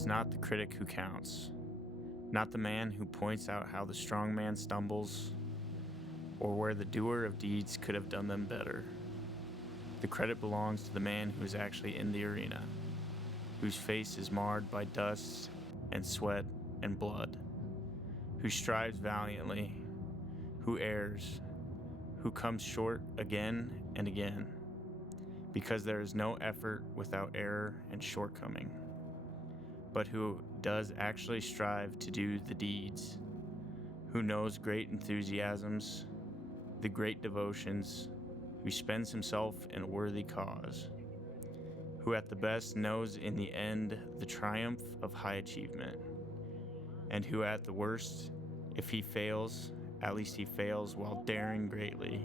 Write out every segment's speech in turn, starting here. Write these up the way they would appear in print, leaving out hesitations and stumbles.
is not the critic who counts, not the man who points out how the strong man stumbles or where the doer of deeds could have done them better. The credit belongs to the man who is actually in the arena, whose face is marred by dust and sweat and blood, who strives valiantly, who errs, who comes short again and again, because there is no effort without error and shortcoming, but who does actually strive to do the deeds, who knows great enthusiasms, the great devotions, who spends himself in a worthy cause, who at the best knows in the end the triumph of high achievement, and who at the worst, if he fails, at least he fails while daring greatly.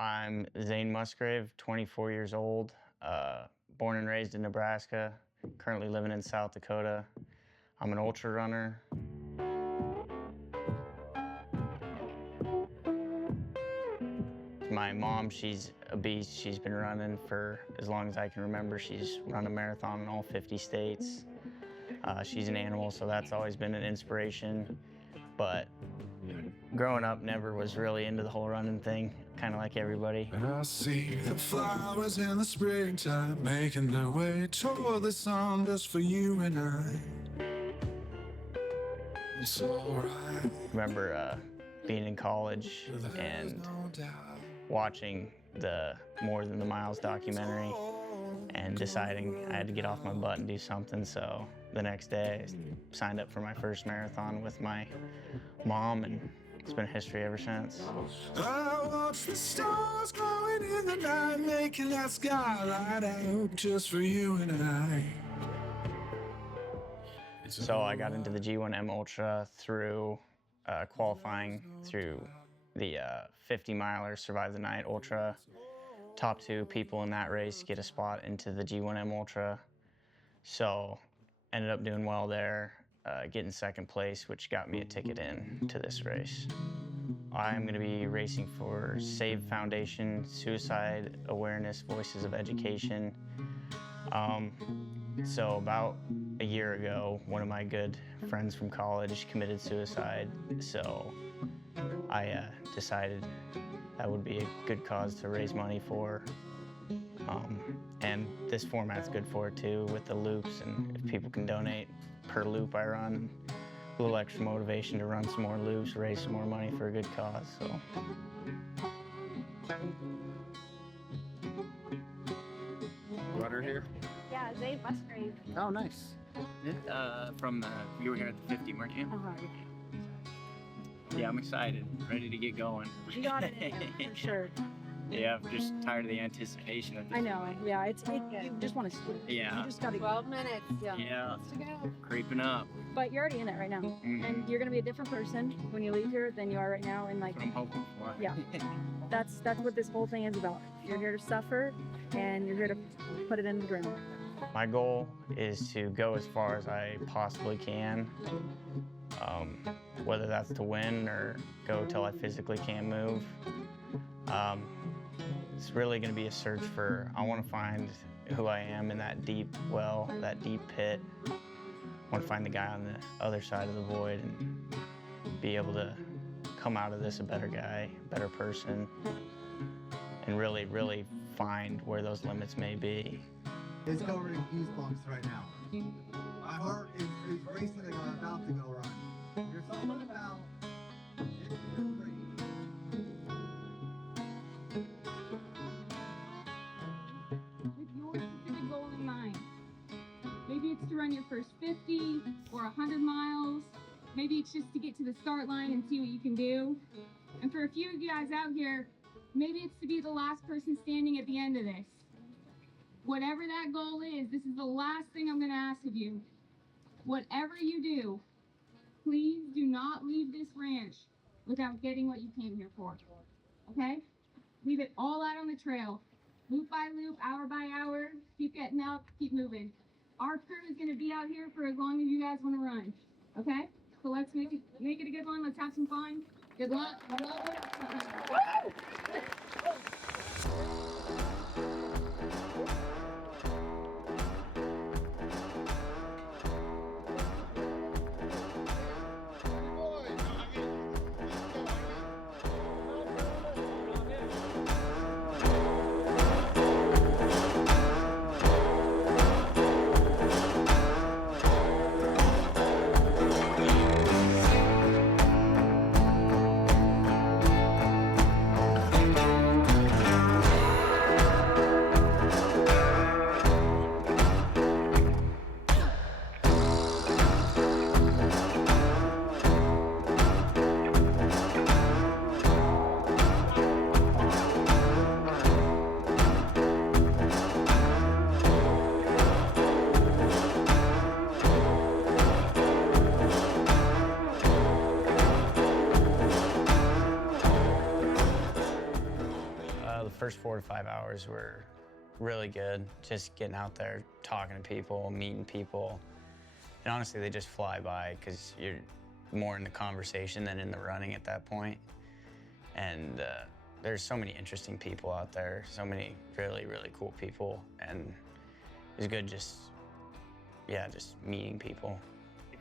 I'm Zane Musgrave, 24 years old, born and raised in Nebraska, currently living in South Dakota. I'm an ultra runner. My mom, she's a beast. She's been running for as long as I can remember. She's run a marathon in all 50 states. She's an animal, so that's always been an inspiration. But growing up, never was really into the whole running thing, kind of like everybody. And I see the flowers in the springtime making their way toward the sun just for you and I. It's alright. Remember being in college and watching the More Than the Miles documentary and deciding I had to get off my butt and do something. So the next day, I signed up for my first marathon with my mom, and it's been history ever since. I watch the stars glowing in the night, making that sky light up just for you and I. So I got into the G1M Ultra through qualifying through the 50 miler Survive the Night Ultra. Top 2 people in that race get a spot into the G1M Ultra. So ended up doing well there, getting second place, which got me a ticket in to this race. I'm going to be racing for Save Foundation, Suicide Awareness Voices of Education. So about a year ago, one of my good friends from college committed suicide, so I decided that would be a good cause to raise money for. And this format's good for it too, with the loops, and if people can donate per loop I run, a little extra motivation to run some more loops, raise some more money for a good cause. So. Runner here? Yeah, Zane Musgrave. Oh, nice. You were here at the 50, weren't you? Yeah, I'm excited, ready to get going. You got it in there, for sure. Yeah, I'm just tired of the anticipation of this. I know, yeah, you just want to sleep. Yeah. You just got to 12 minutes. Yeah, To go. creeping up. But you're already in it right now. Mhm. And you're going to be a different person when you leave here than you are right now. And like, That's what I'm hoping for. yeah, that's what this whole thing is about. You're here to suffer, and you're here to put it in the ground. My goal is to go as far as I possibly can, whether that's to win or go till I physically can't move. It's really going to be a search for, I want to find who I am in that deep well, that deep pit. I want to find the guy on the other side of the void and be able to come out of this a better guy, a better person, and really, really find where those limits may be. It's covered in goosebumps right now. My heart is racing and I'm about to go run. There's something about it feels great. 50 or 100 miles. Maybe it's just to get to the start line and see what you can do. And for a few of you guys out here, maybe it's to be the last person standing at the end of this. Whatever that goal is, this is the last thing I'm gonna ask of you. Whatever you do, please do not leave this ranch without getting what you came here for, okay? Leave it all out on the trail. Loop by loop, hour by hour, keep getting out, keep moving. Our crew is gonna be out here for as long as you guys wanna run, okay? So let's make it a good one, let's have some fun. Good luck. The first 4 to 5 hours were really good. Just getting out there, talking to people, meeting people. And honestly, they just fly by because you're more in the conversation than in the running at that point. And there's so many interesting people out there, so many really, really cool people. And it was good just meeting people.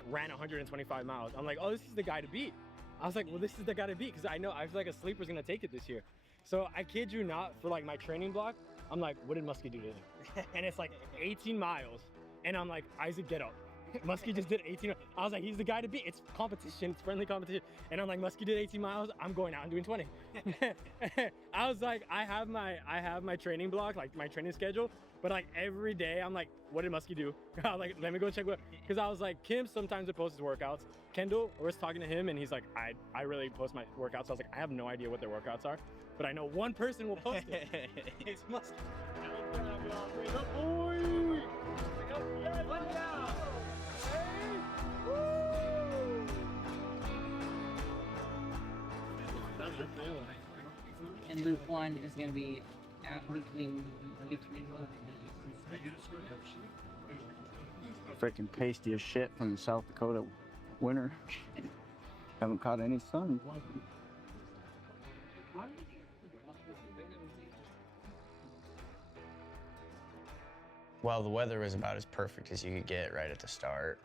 Ran 125 miles. I'm like, oh, this is the guy to beat. I was like, well, this is the guy to beat because I know I feel like a sleeper's gonna take it this year. So I kid you not, for like my training block, I'm like, what did Muskie do today? And it's like 18 miles. And I'm like, Isaac, get up. Muskie just did 18. I was like, he's the guy to beat. It's competition, it's friendly competition. And I'm like, Muskie did 18 miles. I'm going out and doing 20. I was like, I have my training block, like my training schedule. But like every day, I'm like, what did Muskie do? I was like, let me go check what, because I was like, Kim sometimes would post his workouts. Kendall, I was talking to him and he's like, I really post my workouts. So I was like, I have no idea what their workouts are, but I know one person will post it. It's Muskie. And loop 1 is going to be between Freaking pasty as shit from the South Dakota winter. Haven't caught any sun. Well, the weather was about as perfect as you could get right at the start.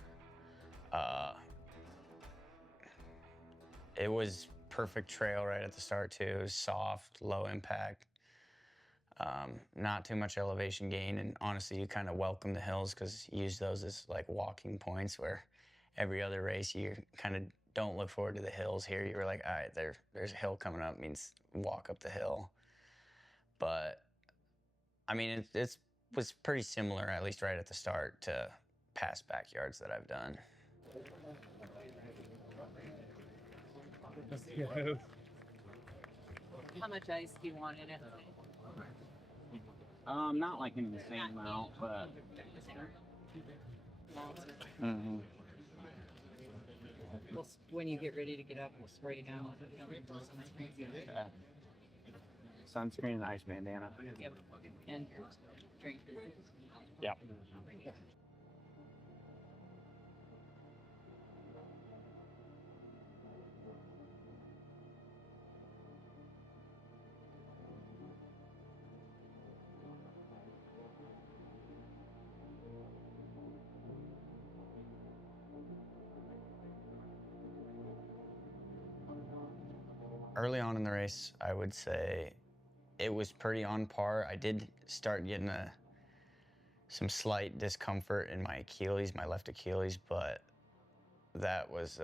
It was perfect trail right at the start too. It was soft, low impact, not too much elevation gain, and honestly, you kind of welcome the hills because you use those as like walking points. Where every other race you kind of don't look forward to the hills. Here you were like, all right, there's a hill coming up, means walk up the hill. But I mean, it was pretty similar, at least right at the start, to past backyards that I've done. how much ice do you want in it? Not like an insane amount, but. Mm-hmm. When you get ready to get up, we'll spray you down. Sunscreen and ice bandana. Yep. And drink. Yep. Early on in the race, I would say it was pretty on par. I did start getting some slight discomfort in my Achilles, my left Achilles, but that was,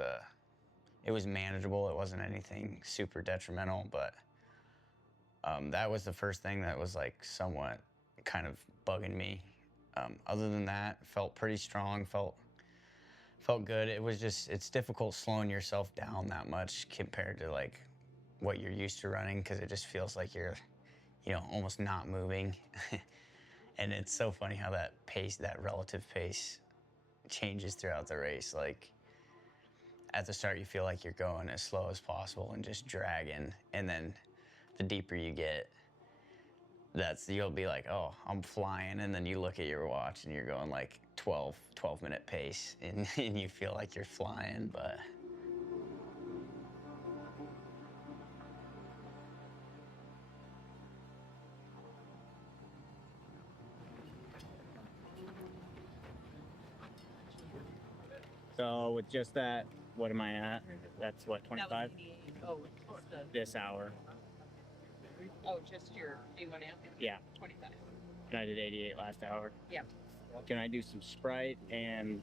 it was manageable. It wasn't anything super detrimental, but that was the first thing that was like somewhat kind of bugging me. Other than that, felt pretty strong, felt felt good. It was just, it's difficult slowing yourself down that much compared to like what you're used to running, because it just feels like you're, you know, almost not moving. And it's so funny how that pace, that relative pace, changes throughout the race. Like at the start, you feel like you're going as slow as possible and just dragging. And then the deeper you get, you'll be like, oh, I'm flying. And then you look at your watch and you're going like 12-minute pace and you feel like you're flying, but. So with just that, what am I at? That's what, 25? Oh, it's the, This hour. oh, just your G1M? Yeah. 25. And I did 88 last hour. Yeah. Can I do some Sprite and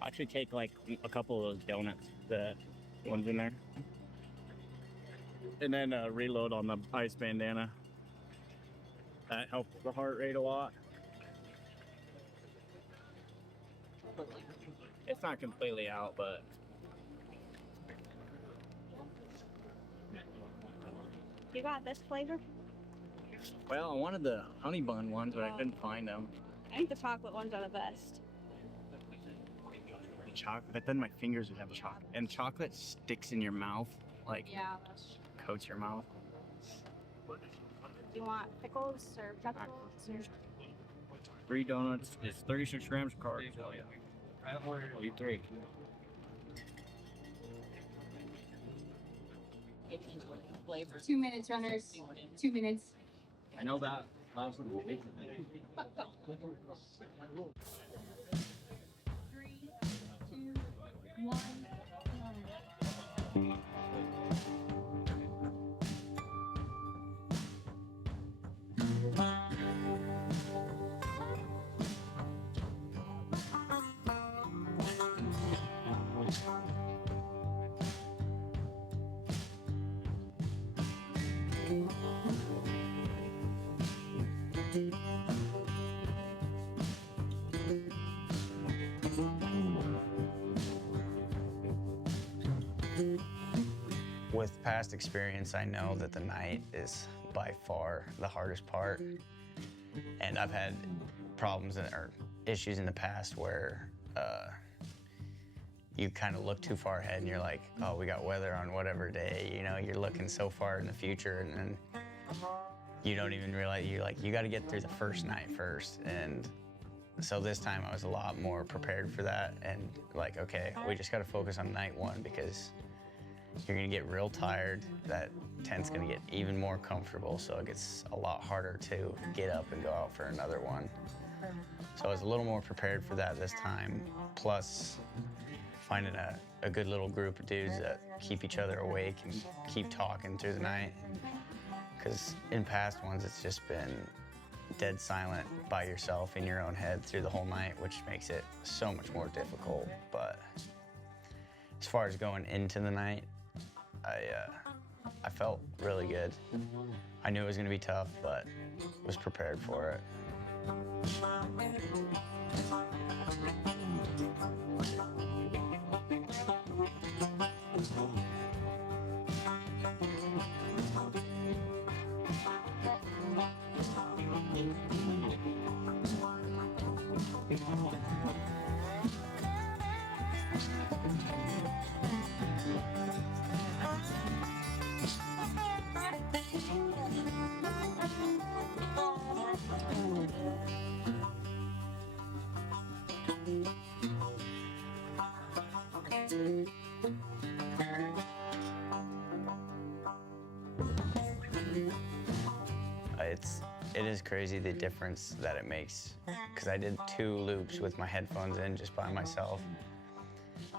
actually take like a couple of those donuts, the ones in there? And then reload on the ice bandana. That helps the heart rate a lot. It's not completely out, but You got this flavor? well, I wanted the honey bun ones, but I couldn't find them. I think the chocolate ones are the best. Chocolate, but then my fingers would have chocolate, and chocolate sticks in your mouth, like Yeah. coats your mouth. Do you want pickles or pretzels? Or... 3 donuts is 36 grams of carbs. I'll eat 3. Flavors. 2 minutes, runners. 2 minutes. I know that. Last one. 3, 2, 1. With past experience, I know that the night is by far the hardest part. And I've had problems or issues in the past where you kind of look too far ahead and you're like, oh, we got weather on whatever day, you know, you're looking so far in the future, and then you don't even realize, you got to get through the first night first. And so this time I was a lot more prepared for that, and like, okay, we just got to focus on night 1, because you're gonna get real tired. That tent's gonna get even more comfortable, so it gets a lot harder to get up and go out for another one. So I was a little more prepared for that this time, plus finding a good little group of dudes that keep each other awake and keep talking through the night. Because in past ones, it's just been dead silent by yourself in your own head through the whole night, which makes it so much more difficult. But as far as going into the night, I felt really good. I knew it was gonna be tough, but was prepared for it. It is crazy the difference that it makes, because I did 2 loops with my headphones in just by myself,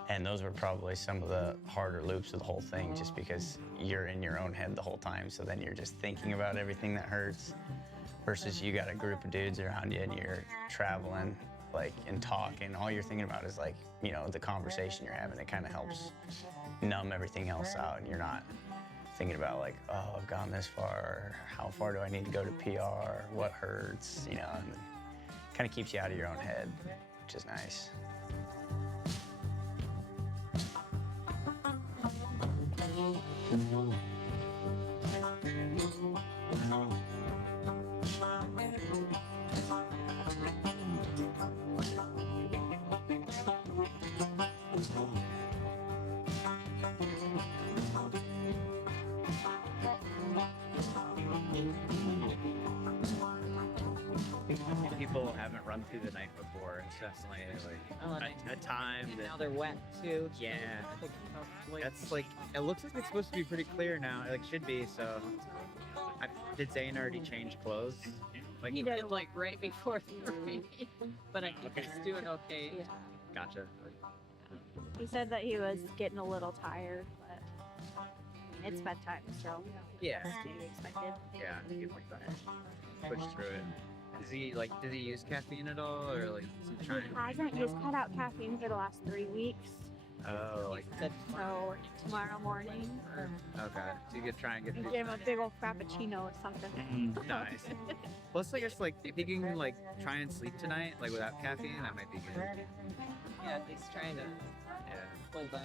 and those were probably some of the harder loops of the whole thing, just because you're in your own head the whole time, so then you're just thinking about everything that hurts, versus you got a group of dudes around you and you're traveling like and talking. All you're thinking about is like, you know, the conversation you're having. It kind of helps numb everything else out, and you're not thinking about like, oh, I've gone this far, how far do I need to go to PR, what hurts, you know, and kind of keeps you out of your own head, which is nice. People haven't run through the night before. It's definitely like a time And that, now they're wet too. yeah, Like, that's like, it looks like it's supposed to be pretty clear now. Like, should be. So, did Zane already change clothes? Like, he did like right before the rain, but I think he's doing okay. Yeah. gotcha. He said that he was getting a little tired, but it's bedtime, so Yeah, it's to be expected. yeah, you can push through it. Does he use caffeine at all, or like, is he trying? He hasn't. He's cut out caffeine for the last 3 weeks. Oh, like, So tomorrow morning, okay. So you could try and get we through. give him a big old frappuccino or something. Nice. Plus, I guess, like, if he can, like, try and sleep tonight, like, without caffeine, that might be good. Yeah, at least trying to Yeah. hold on.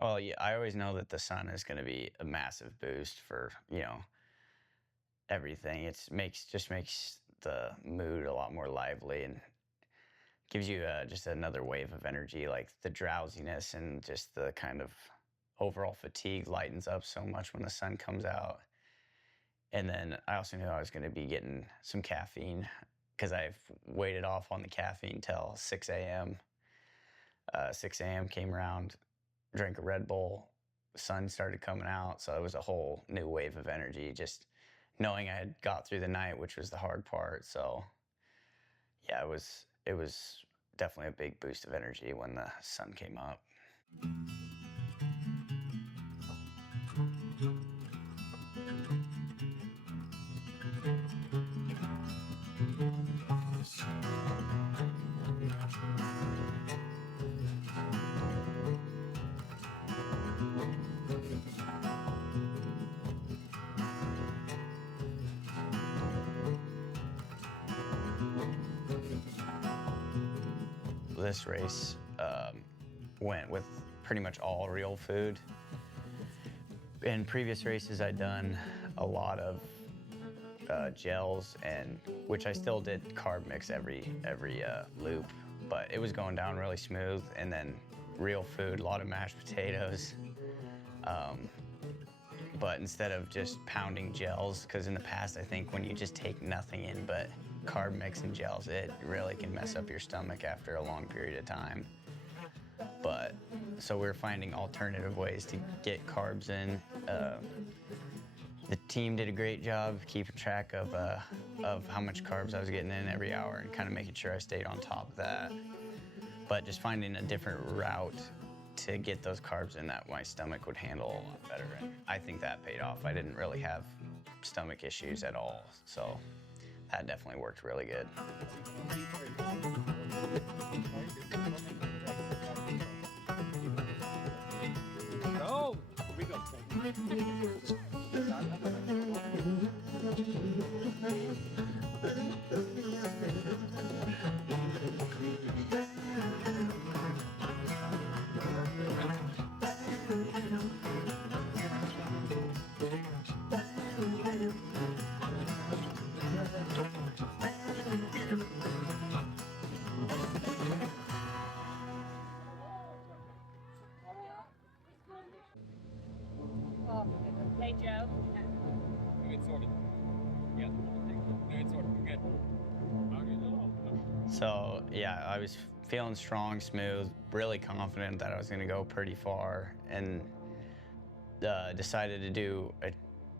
Well, yeah, I always know that the sun is going to be a massive boost for, everything. Just makes the mood a lot more lively and gives you just another wave of energy. Like the drowsiness and just the kind of overall fatigue lightens up so much when the sun comes out. And then I also knew I was going to be getting some caffeine because I've waited off on the caffeine till 6 a.m. 6 a.m. came around, drank a Red Bull, sun started coming out, so it was a whole new wave of energy, just knowing I had got through the night, which was the hard part. So yeah, it was definitely a big boost of energy when the sun came up. This race went with pretty much all real food. In previous races, I'd done a lot of gels, and which I still did carb mix every loop, but it was going down really smooth. And then real food, a lot of mashed potatoes. But instead of just pounding gels, because in the past I think when you just take nothing in but carb mix and gels, it really can mess up your stomach after a long period of time. But so we're finding alternative ways to get carbs in. The team did a great job keeping track of how much carbs I was getting in every hour and kind of making sure I stayed on top of that. But just finding a different route to get those carbs in that my stomach would handle a lot better. And I think that paid off. I didn't really have stomach issues at all, so that definitely worked really good. Oh, here we go. Hey, Joe. Good sorted. Yeah. Good sorted. Good. So yeah, I was feeling strong, smooth, really confident that I was gonna go pretty far, and decided to do a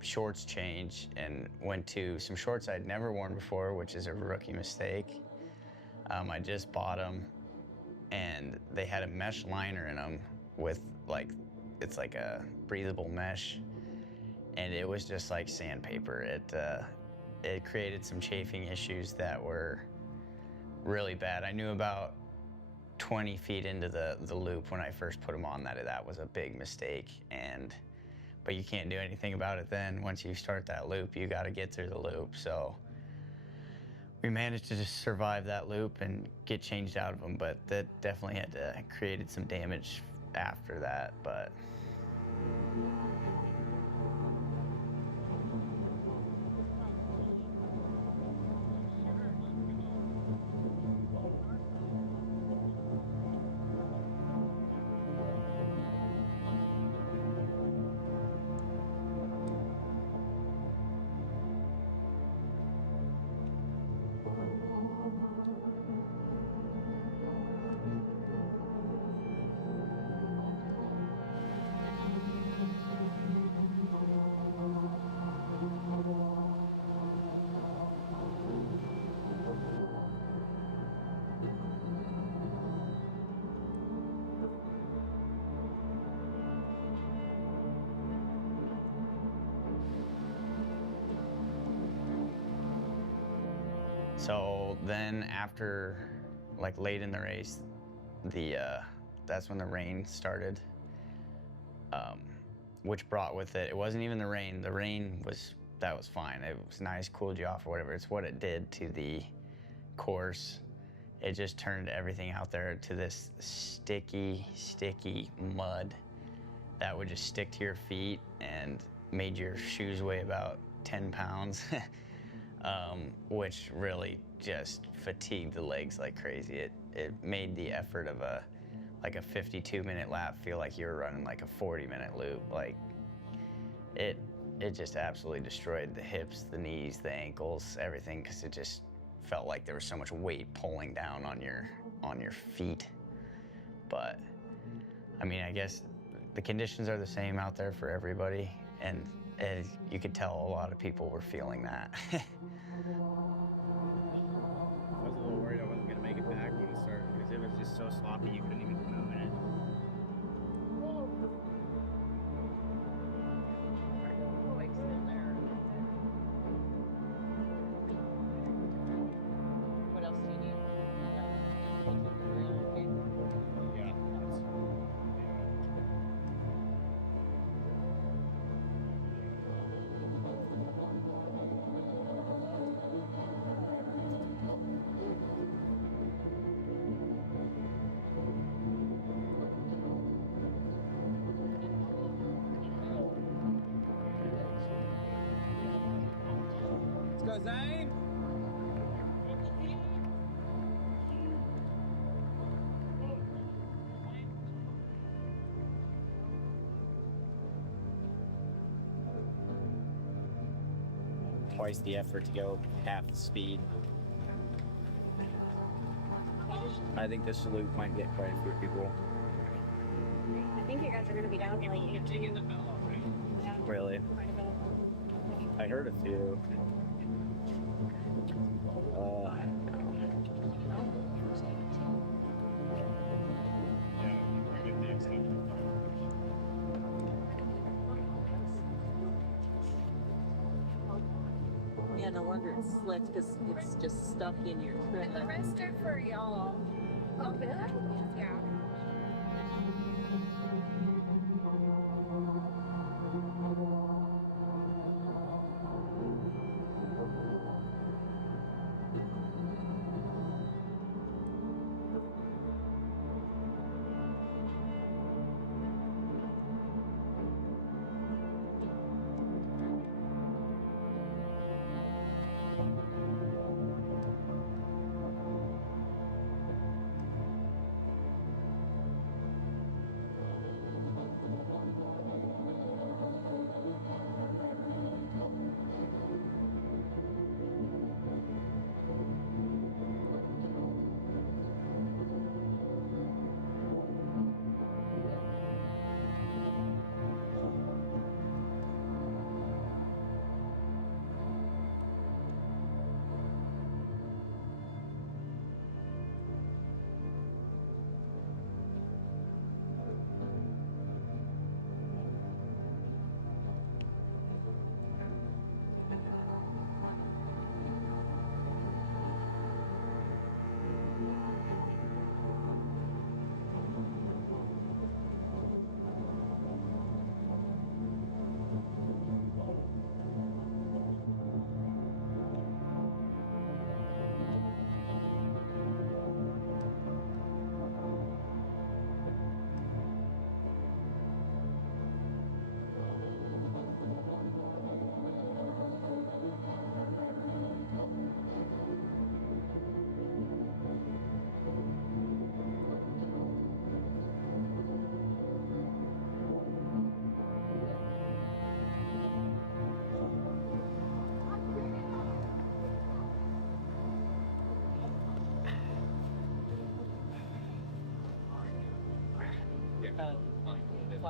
shorts change and went to some shorts I'd never worn before, which is a rookie mistake. I just bought them, and they had a mesh liner in them with it's like a breathable mesh, and it was just like sandpaper. It created some chafing issues that were really bad. I knew about 20 feet into the loop when I first put them on that was a big mistake, but you can't do anything about it then. Once you start that loop, you got to get through the loop. So we managed to just survive that loop and get changed out of them, but that definitely created some damage after that. But so then after, like late in the race, that's when the rain started, which brought with it wasn't even the rain. The rain was fine. It was nice, cooled you off or whatever. It's what it did to the course. It just turned everything out there to this sticky mud that would just stick to your feet and made your shoes weigh about 10 pounds, which really just fatigued the legs like crazy. It made the effort of a 52-minute lap feel like you were running like a 40-minute loop. Like it just absolutely destroyed the hips, the knees, the ankles, everything, because it just felt like there was so much weight pulling down on your feet. But I mean, I guess the conditions are the same out there for everybody, and you could tell a lot of people were feeling that. I was a little worried I wasn't gonna make it back when it started because it was just so sloppy you couldn't even move in it. What else do you need? Yeah. Let's go, Zane! Twice the effort to go half the speed. I think this loop might get quite a few people. I think you guys are going to be down to like 18. Yeah, Really? quite a bit. I heard a few. Yeah, no wonder it's slick because it's just stuck in your trailer. The rest are for y'all. Oh, really? Yeah.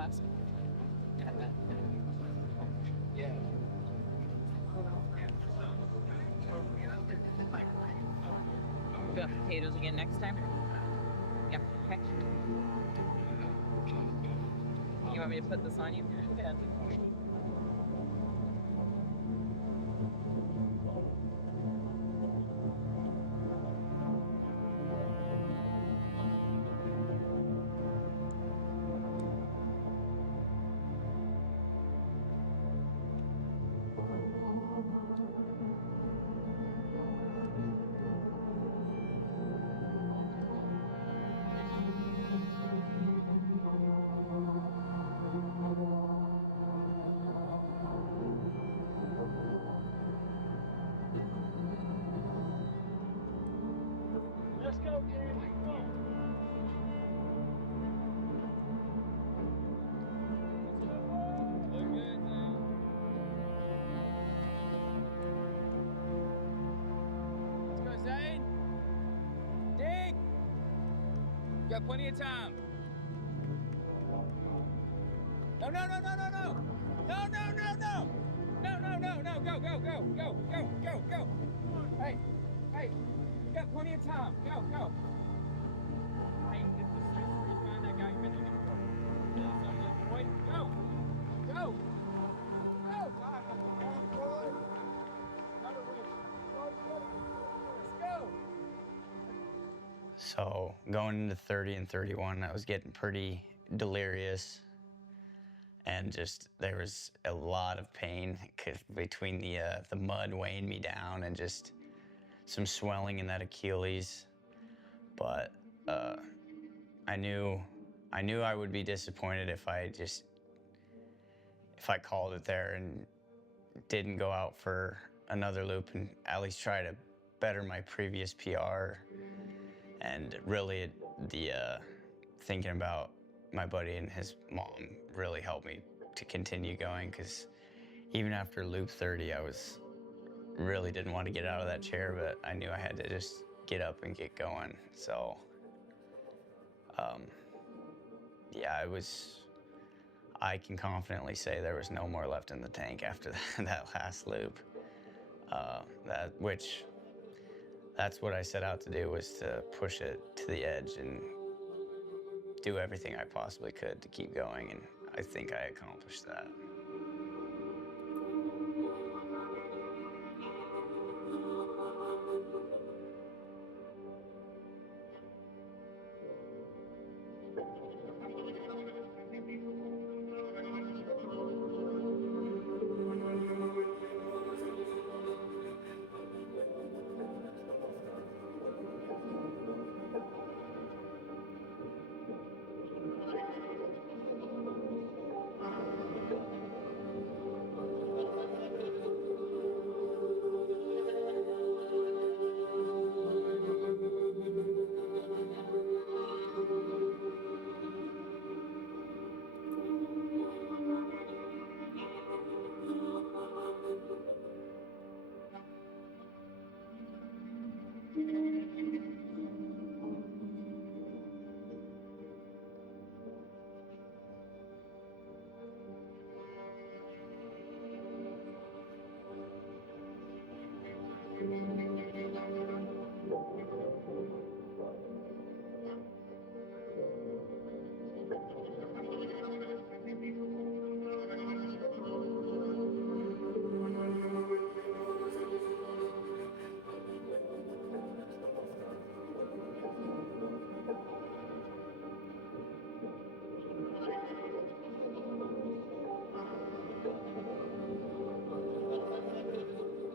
last one. Yeah. We got potatoes again next time? Yeah, okay. You want me to put this on you? Yeah. Let's go, Gary. Go. Look good, man. Let's go, Zane. Dig. You got plenty of time. No, no, no, no, no, no. No, no, no, no. No, no, no, no. Go, go, go, go, go, go, go. Hey, hey. You got plenty of time. Go, go. Hey, if the Swiss freeze find that guy, you're gonna go. Yeah, so good, boy. Go. Go. Go. Let's go. So going into 30 and 31, I was getting pretty delirious, and just there was a lot of pain between the mud weighing me down and just some swelling in that Achilles. But I knew I would be disappointed if I called it there and didn't go out for another loop and at least try to better my previous PR. And really, thinking about my buddy and his mom really helped me to continue going, because even after loop 30, I really didn't want to get out of that chair, but I knew I had to just get up and get going. So, yeah, I can confidently say there was no more left in the tank after that last loop. That's what I set out to do, was to push it to the edge and do everything I possibly could to keep going, and I think I accomplished that.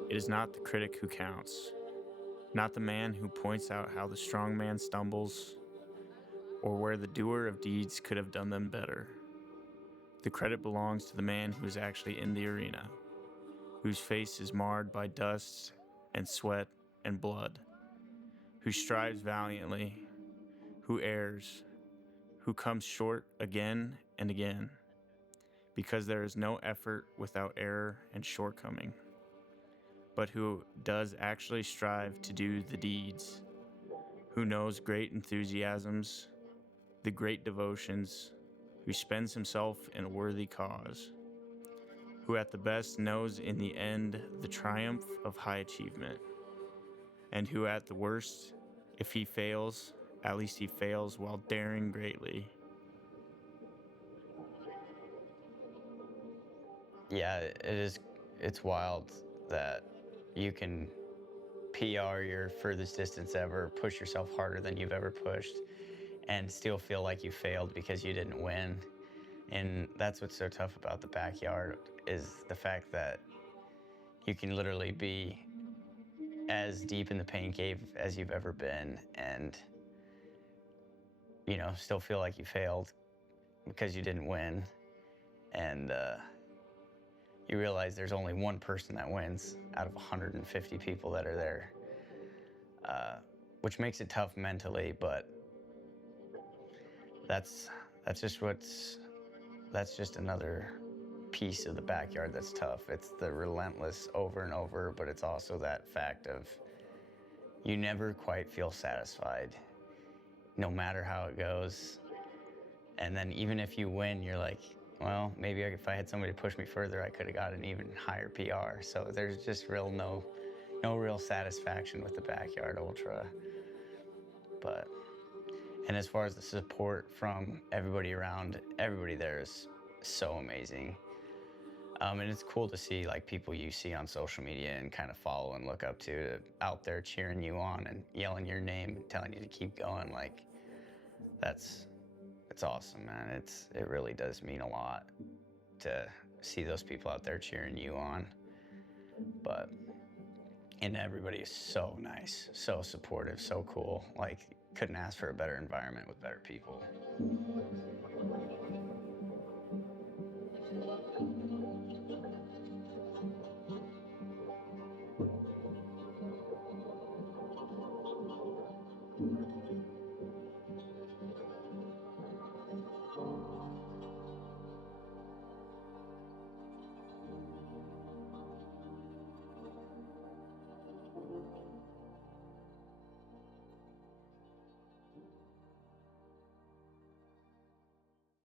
It is not the critic who counts, not the man who points out how the strong man stumbles or where the doer of deeds could have done them better. The credit belongs to the man who is actually in the arena, whose face is marred by dust and sweat and blood, who strives valiantly, who errs, who comes short again and again, because there is no effort without error and shortcoming, but who does actually strive to do the deeds, who knows great enthusiasms, the great devotions, who spends himself in a worthy cause, who at the best knows in the end the triumph of high achievement, and who at the worst, if he fails, at least he fails while daring greatly. Yeah, it's wild that you can PR your furthest distance ever, push yourself harder than you've ever pushed, and still feel like you failed because you didn't win. And that's what's so tough about the backyard, is the fact that you can literally be as deep in the pain cave as you've ever been and, still feel like you failed because you didn't win. And you realize there's only one person that wins out of 150 people that are there, which makes it tough mentally, but that's just another piece of the backyard that's tough. It's the relentless over and over, but it's also that fact of you never quite feel satisfied, no matter how it goes. And then even if you win, you're like, well, maybe if I had somebody push me further, I could have got an even higher PR. So there's just no real satisfaction with the backyard ultra. And as far as the support from everybody around, everybody there is so amazing. And it's cool to see like people you see on social media and kind of follow and look up to out there cheering you on and yelling your name and telling you to keep going. Like it's awesome, man. It really does mean a lot to see those people out there cheering you on. And everybody is so nice, so supportive, so cool. Like, couldn't ask for a better environment with better people.